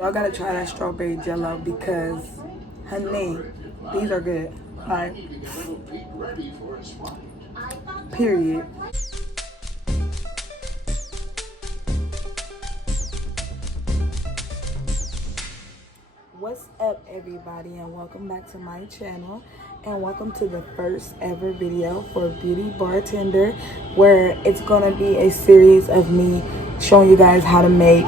Y'all gotta try that strawberry jello because, honey, these are good. Like, period. What's up, everybody, and welcome back to my channel, and welcome to the first ever video for Beauty Bartender, where it's gonna be a series of me showing you guys how to make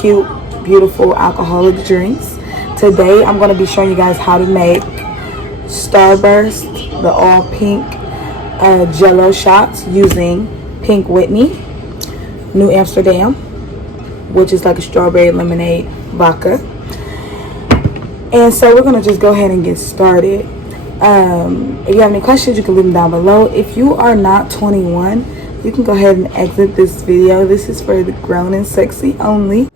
cute, beautiful alcoholic drinks. Today I'm gonna be showing you guys how to make starburst, the all pink jello shots using pink Whitney, New Amsterdam, which is like a strawberry lemonade vodka. And so we're gonna just go ahead and get started. If you have any questions, you can leave them down below. If you are not 21, you can go ahead and exit this video. This is for the grown and sexy only.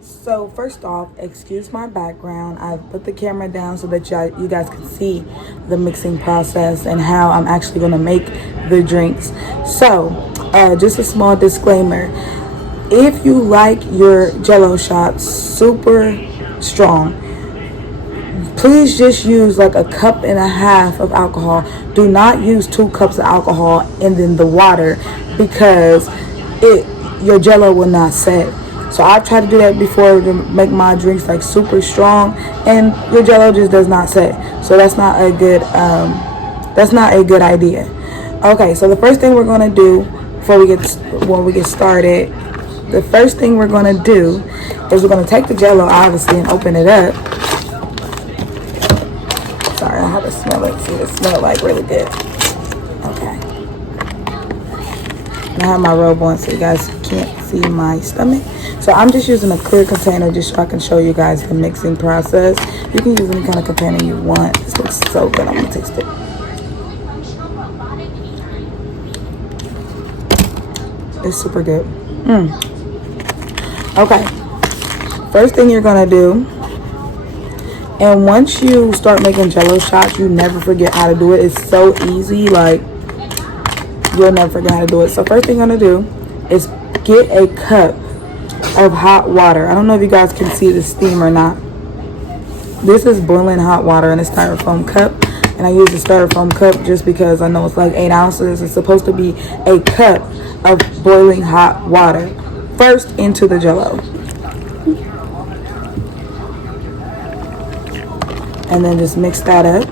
So first off, excuse my background. I put the camera down so that you guys can see the mixing process and how I'm actually gonna make the drinks. So just a small disclaimer. If you like your jello shots super strong, please just use like a cup and a half of alcohol. Do not use 2 cups of alcohol and then the water, because your jello will not set. So I've tried to do that before to make my drinks like super strong, and your jello just does not set. So that's not a good idea. Okay, so the first thing we're gonna do before we get started, the first thing we're gonna do is we're gonna take the jello obviously and open it up. Sorry, I have to smell it. See, it smells like really good. Okay. And I have my robe on so you guys can't see my stomach. So I'm just using a clear container just so I can show you guys the mixing process. You can use any kind of container you want. This looks so good. I'm gonna taste it. It's super good. Okay. First thing you're gonna do, and once you start making jello shots, you never forget how to do it. It's so easy, like you'll never forget how to do it. So first thing you're gonna do is get a cup of hot water. I don't know if you guys can see the steam or not. This is boiling hot water in a styrofoam cup, and I use a styrofoam cup just because I know it's like 8 ounces. It's supposed to be a cup of boiling hot water first into the jello, and then just mix that up.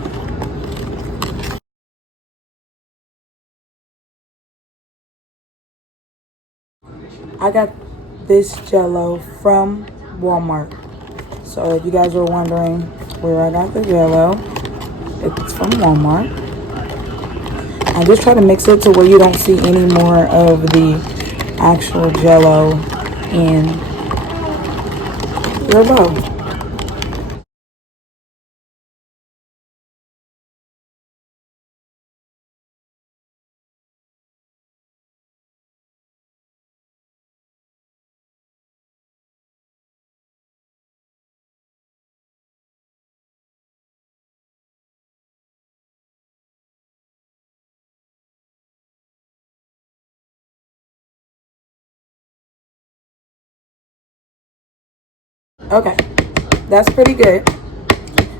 I got this jello from Walmart. So if you guys were wondering where I got the jello, it's from Walmart. I just try to mix it to where you don't see any more of the actual jello in your bowl. Okay, that's pretty good.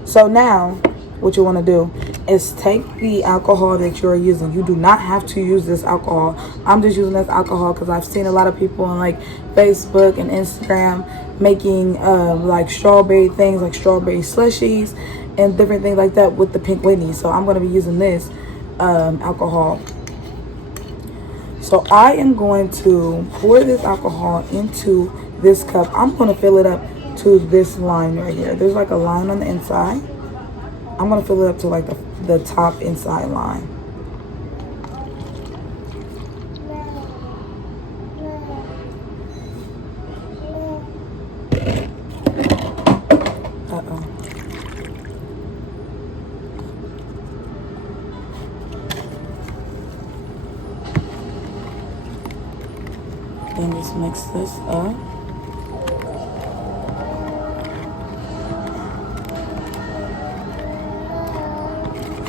So now what you want to do is take the alcohol that you're using. You do not have to use this alcohol. I'm just using this alcohol because I've seen a lot of people on like Facebook and Instagram making like strawberry things, like strawberry slushies and different things like that with the pink Whitney. So I'm going to be using this alcohol. So I am going to pour this alcohol into this cup. I'm going to fill it up to this line right here. There's like a line on the inside. I'm going to fill it up to like the top inside line. Then just mix this up.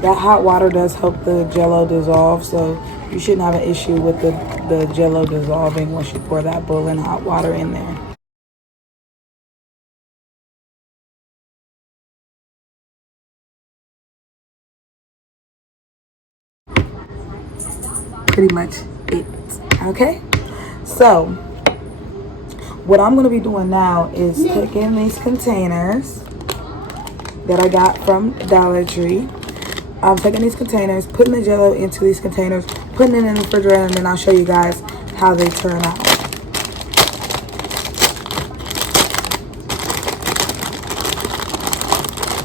That hot water does help the jello dissolve, so you shouldn't have an issue with the jello dissolving once you pour that boiling hot water in there. pretty much it. Okay, so what I'm going to be doing now is taking these containers that I got from Dollar Tree. I'm taking these containers, putting the jello into these containers, putting it in the refrigerator, and then I'll show you guys how they turn out.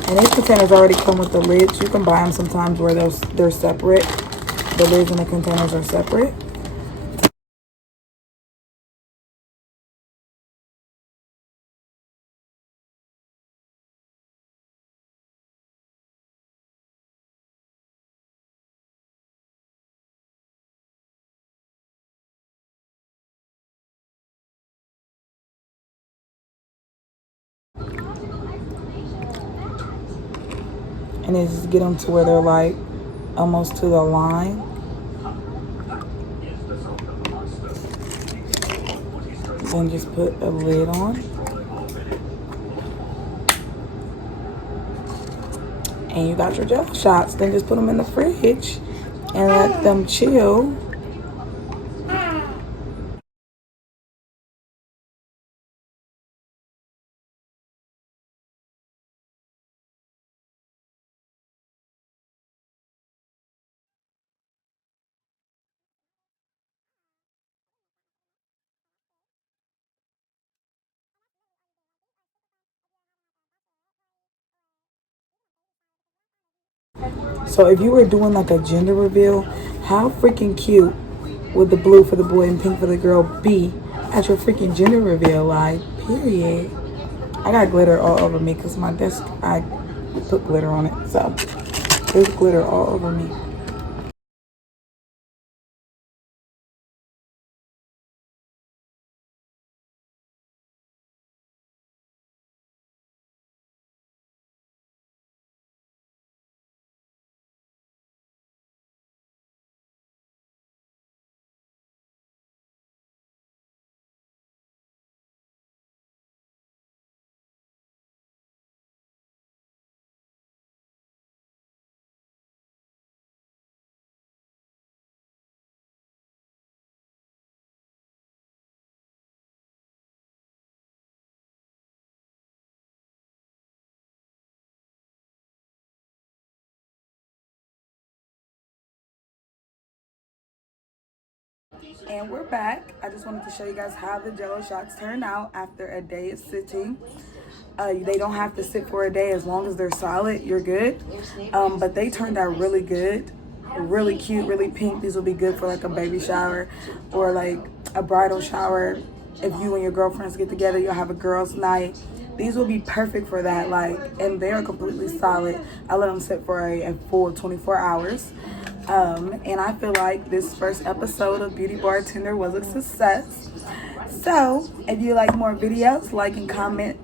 And these containers already come with the lids. You can buy them sometimes where they're separate. The lids and the containers are separate. And then just get them to where they're like almost to the line. Then just put a lid on. And you got your jello shots. Then just put them in the fridge and let them chill. So if you were doing like a gender reveal, how freaking cute would the blue for the boy and pink for the girl be at your freaking gender reveal? Like, period. I got glitter all over me because my desk, I put glitter on it. So there's glitter all over me. And we're back. I just wanted to show you guys how the jello shots turn out after a day of sitting. They don't have to sit for a day. As long as they're solid, you're good. But they turned out really good, really cute, really pink. These will be good for like a baby shower or like a bridal shower. If you and your girlfriends get together, you'll have a girls' night. These will be perfect for that. Like, and they are completely solid. I let them sit for a full 24 hours. And I feel like this first episode of Beauty Bartender was a success. So if you like more videos, like and comment,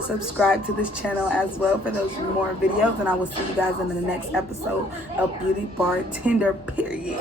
subscribe to this channel as well for those more videos, and I will see you guys in the next episode of Beauty Bartender, period.